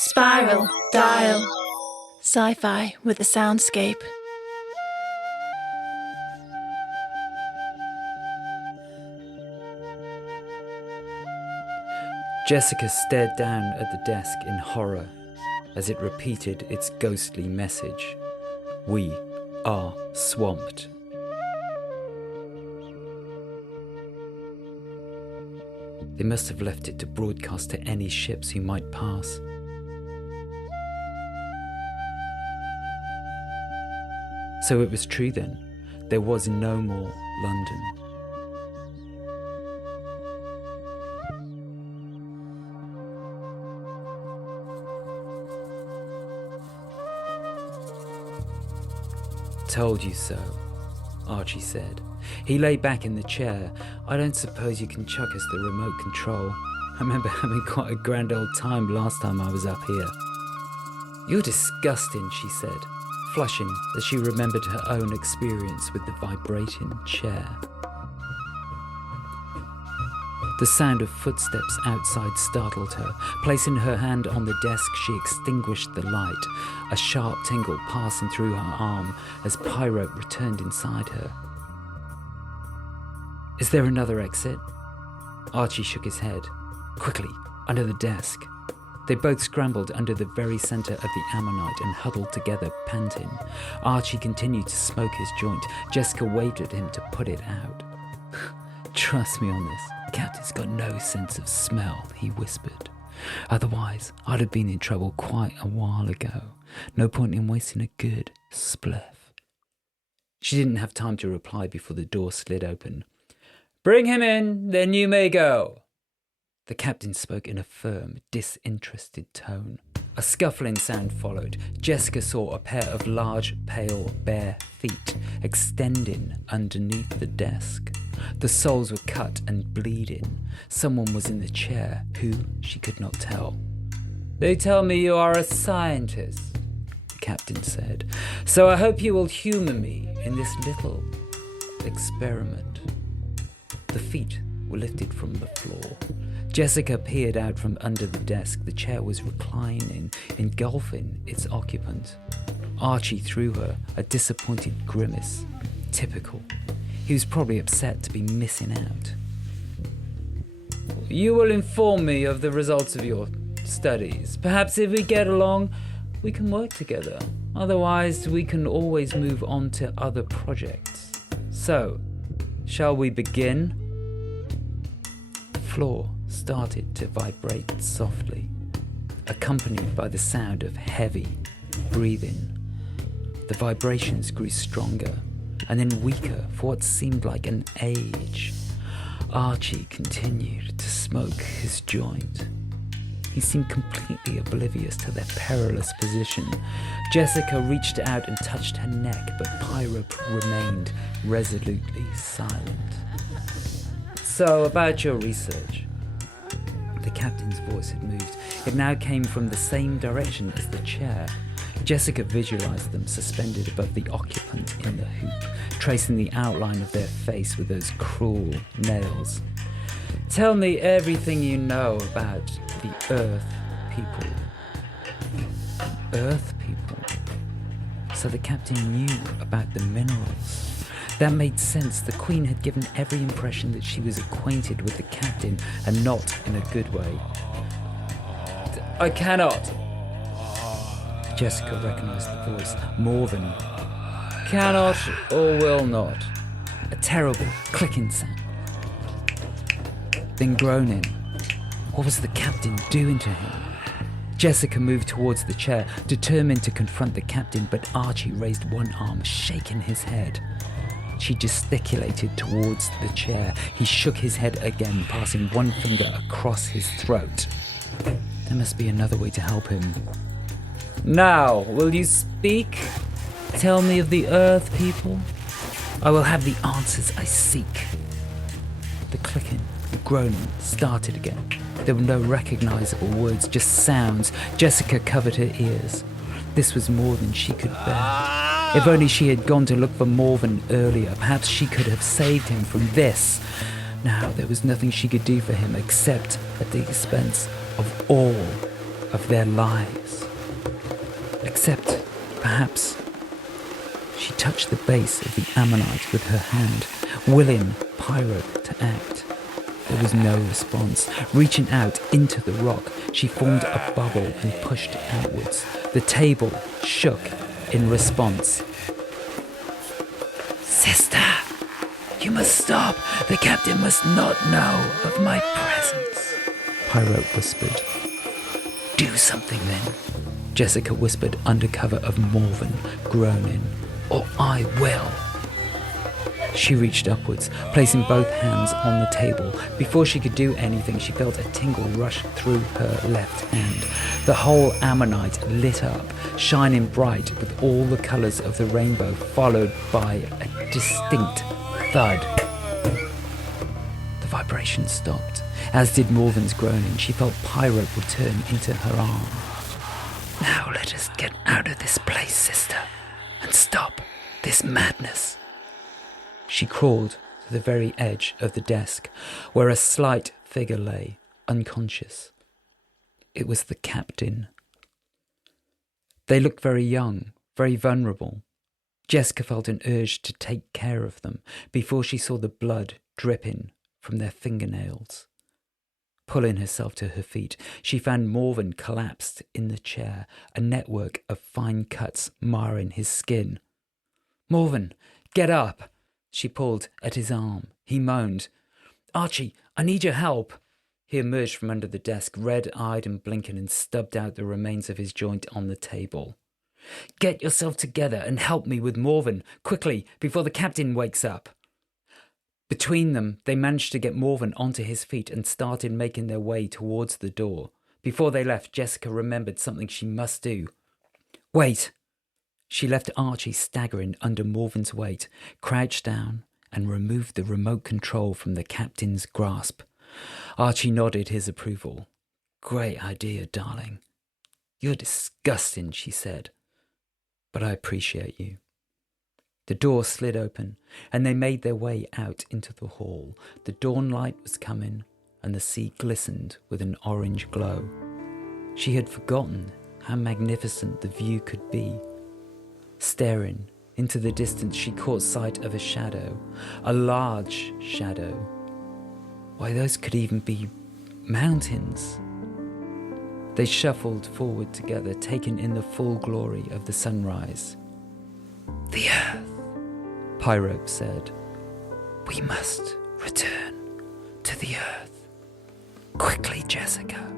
Spiral Dial. Sci-fi with a soundscape. Jessica stared down at the desk in horror as it repeated its ghostly message. We are swamped. They must have left it to broadcast to any ships who might pass. So it was true then. There was no more London. Told you so, Archie said. He lay back in the chair. I don't suppose you can chuck us the remote control. I remember having quite a grand old time last time I was up here. You're disgusting, she said, flushing as she remembered her own experience with the vibrating chair. The sound of footsteps outside startled her. Placing her hand on the desk, she extinguished the light, a sharp tingle passing through her arm as Pyro returned inside her. Is there another exit? Archie shook his head. Quickly, under the desk. They both scrambled under the very centre of the ammonite and huddled together, panting. Archie continued to smoke his joint. Jessica waved at him to put it out. Trust me on this. Captain's got no sense of smell, he whispered. Otherwise, I'd have been in trouble quite a while ago. No point in wasting a good spliff. She didn't have time to reply before the door slid open. Bring him in, then you may go. The captain spoke in a firm, disinterested tone. A scuffling sound followed. Jessica saw a pair of large, pale, bare feet extending underneath the desk. The soles were cut and bleeding. Someone was in the chair, who she could not tell. They tell me you are a scientist, the captain said, so I hope you will humour me in this little experiment. The feet were lifted from the floor. Jessica peered out from under the desk. The chair was reclining, engulfing its occupant. Archie threw her a disappointed grimace. Typical. He was probably upset to be missing out. You will inform me of the results of your studies. Perhaps if we get along, we can work together. Otherwise, we can always move on to other projects. So, shall we begin? The floor started to vibrate softly, accompanied by the sound of heavy breathing. The vibrations grew stronger and then weaker for what seemed like an age. Archie continued to smoke his joint. He seemed completely oblivious to their perilous position. Jessica reached out and touched her neck, but Pyro remained resolutely silent. So, about your research. The captain's voice had moved. It now came from the same direction as the chair. Jessica visualized them suspended above the occupant in the hoop, tracing the outline of their face with those cruel nails. Tell me everything you know about the Earth people. The Earth people? So the captain knew about the minerals. That made sense. The Queen had given every impression that she was acquainted with the captain, and not in a good way. I cannot. Jessica recognized the voice. Morven. Cannot or will not. A terrible clicking sound. Then groaning. What was the captain doing to him? Jessica moved towards the chair, determined to confront the captain, but Archie raised one arm, shaking his head. She gesticulated towards the chair. He shook his head again, passing one finger across his throat. There must be another way to help him. Now, will you speak? Tell me of the Earth people. I will have the answers I seek. The clicking, the groaning started again. There were no recognizable words, just sounds. Jessica covered her ears. This was more than she could bear. If only she had gone to look for Morven earlier, perhaps she could have saved him from this. Now there was nothing she could do for him except at the expense of all of their lives. Except, perhaps, she touched the base of the ammonite with her hand, willing Pyrope to act. There was no response. Reaching out into the rock, she formed a bubble and pushed it outwards. The table shook in response. "Sister, you must stop. The captain must not know of my presence," Pyrope whispered. "Do something then," Jessica whispered under cover of Morven, groaning, "or I will." She reached upwards, placing both hands on the table. Before she could do anything, she felt a tingle rush through her left hand. The whole ammonite lit up, shining bright with all the colours of the rainbow, followed by a distinct thud. The vibration stopped, as did Morven's groaning. She felt Pyrope return into her arm. "Now let us get out of this place, sister, and stop this madness." She crawled to the very edge of the desk, where a slight figure lay, unconscious. It was the captain. They looked very young, very vulnerable. Jessica felt an urge to take care of them before she saw the blood dripping from their fingernails. Pulling herself to her feet, she found Morven collapsed in the chair, a network of fine cuts marring his skin. "Morven, get up!" She pulled at his arm. He moaned. "Archie, I need your help." He emerged from under the desk, red-eyed and blinking, and stubbed out the remains of his joint on the table. "Get yourself together and help me with Morven, quickly, before the captain wakes up." Between them, they managed to get Morven onto his feet and started making their way towards the door. Before they left, Jessica remembered something she must do. "Wait!" She left Archie staggering under Morven's weight, crouched down, and removed the remote control from the captain's grasp. Archie nodded his approval. "Great idea, darling." "You're disgusting," she said, "but I appreciate you." The door slid open, and they made their way out into the hall. The dawn light was coming, and the sea glistened with an orange glow. She had forgotten how magnificent the view could be. Staring into the distance, she caught sight of a shadow, a large shadow. Why, those could even be mountains. They shuffled forward together, taking in the full glory of the sunrise. "The earth," Pyrope said. "We must return to the earth. Quickly, Jessica.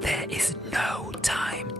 There is no time